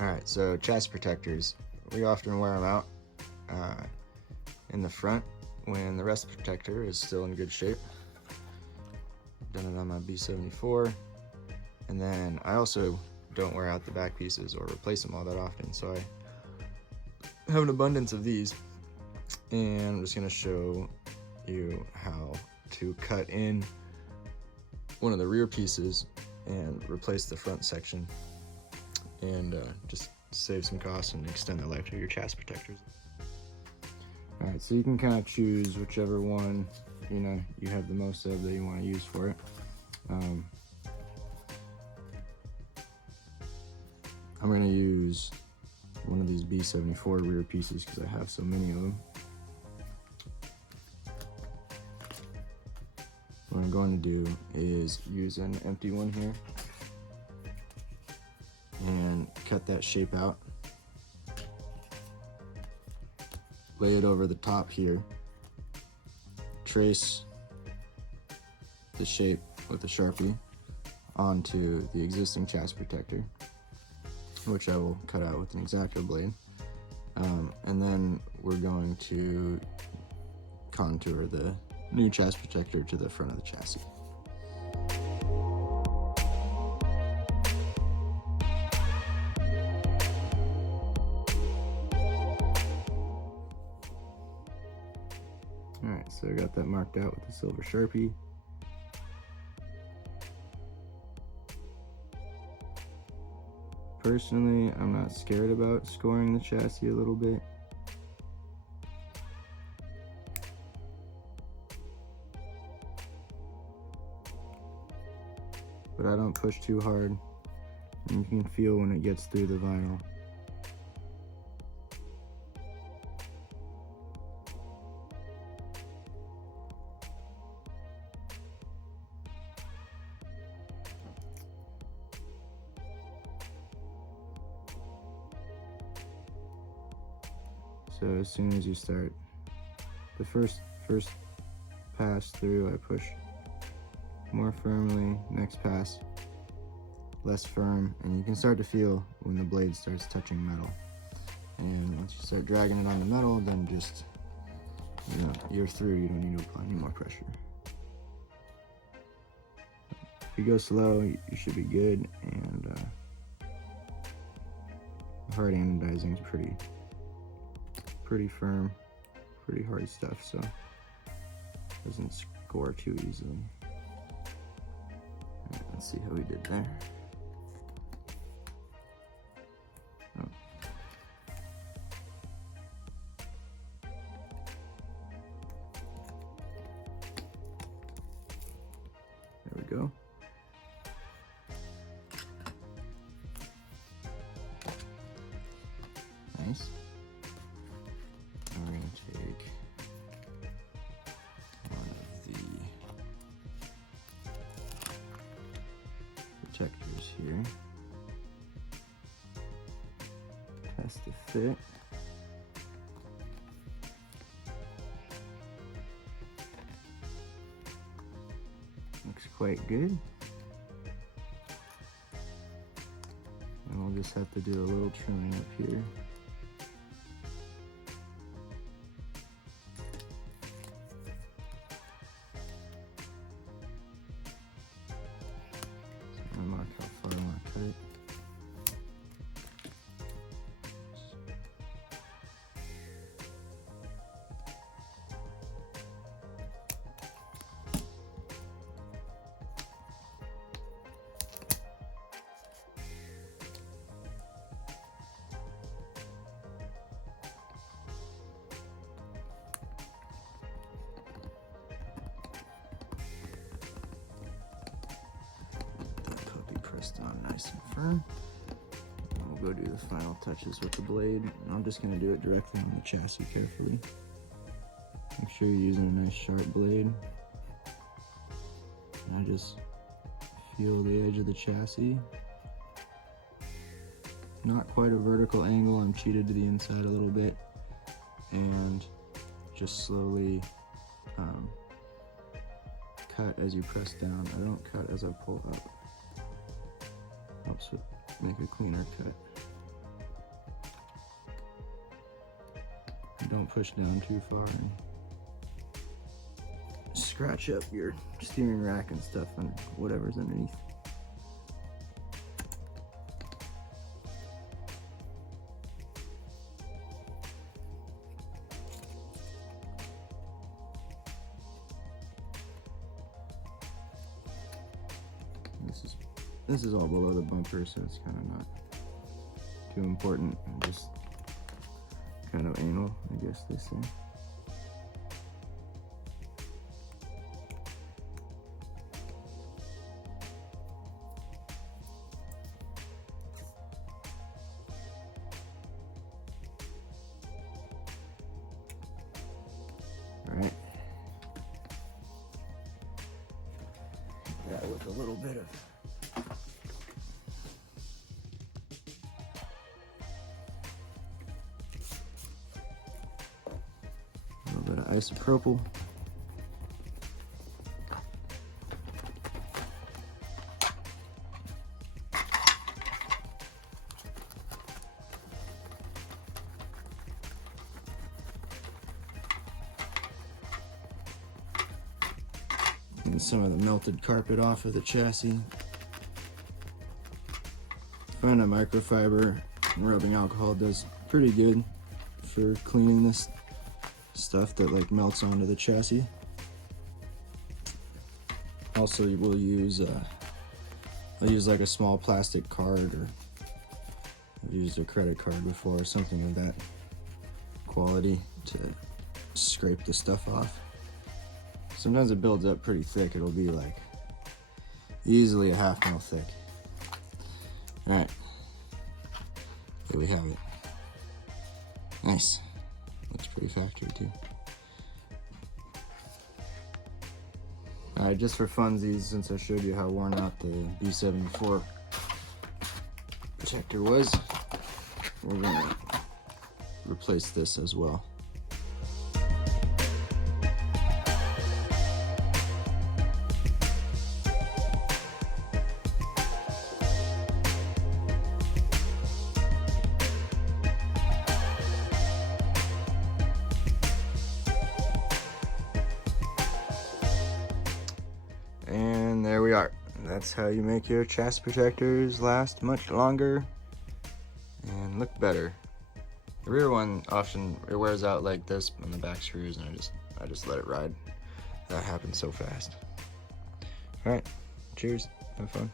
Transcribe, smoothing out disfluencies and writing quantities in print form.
Alright, so chassis protectors. We often wear them out in the front when the rest protector is still in good shape. Done it on my B74. And then I also don't wear out the back pieces or replace them all that often, so I have an abundance of these. And I'm just gonna show you how to cut in one of the rear pieces and replace the front section, and just save some costs and extend the life of your chassis protectors. Alright, so you can kind of choose whichever one you have the most of that you want to use for it. I'm going to use one of these B74 rear pieces because I have so many of them. What I'm going to do is use an empty one here and cut that shape out. Lay it over the top here. Trace the shape with a Sharpie onto the existing chassis protector, which I will cut out with an X-Acto blade. And then we're going to contour the new chassis protector to the front of the chassis. Alright, so I got that marked out with the silver Sharpie. Personally, I'm not scared about scoring the chassis a little bit. But I don't push too hard, and you can feel when it gets through the vinyl. So as soon as you start the first pass through, I push more firmly, next pass less firm, and you can start to feel when the blade starts touching metal. And once you start dragging it on the metal, then just, you're through. You don't need to apply any more pressure. If you go slow, you should be good, and hard anodizing is pretty firm, pretty hard stuff, so it doesn't score too easily. Right, let's see how we did there. Oh. There we go. Nice. We're going to take one of the protectors here, test the fit. Looks quite good. And we'll just have to do a little trimming up here. Mark how far I want to cut it. Pressed on nice and firm. And we'll go do the final touches with the blade. And I'm just going to do it directly on the chassis carefully. Make sure you're using a nice sharp blade. And I just feel the edge of the chassis. Not quite a vertical angle, I'm cheated to the inside a little bit. And just slowly cut as you press down. I don't cut as I pull up. Helps make a cleaner cut. don't push down too far and scratch up your steering rack and stuff and whatever's underneath. This is all below the bumper, so it's kind of not too important. Just kind of anal, I guess they say. All right. That with a little bit of isopropyl. And some of the melted carpet off of the chassis. Find a microfiber rubbing alcohol does pretty good for cleaning this stuff that like melts onto the chassis. Also, we'll use I'll use like a small plastic card, or I've used a credit card before, something of that quality to scrape the stuff off. Sometimes it builds up pretty thick. It'll be like easily a ½ mil thick. All right, there we have it. Nice. Looks pretty factory too. Alright, just for funsies, since I showed you how worn out the B74 protector was, we're gonna replace this as well. And there we are. That's how you make your chassis protectors last much longer and look better. The rear one often it wears out like this on the back screws, and I just let it ride. That happens so fast. All right, cheers, have fun.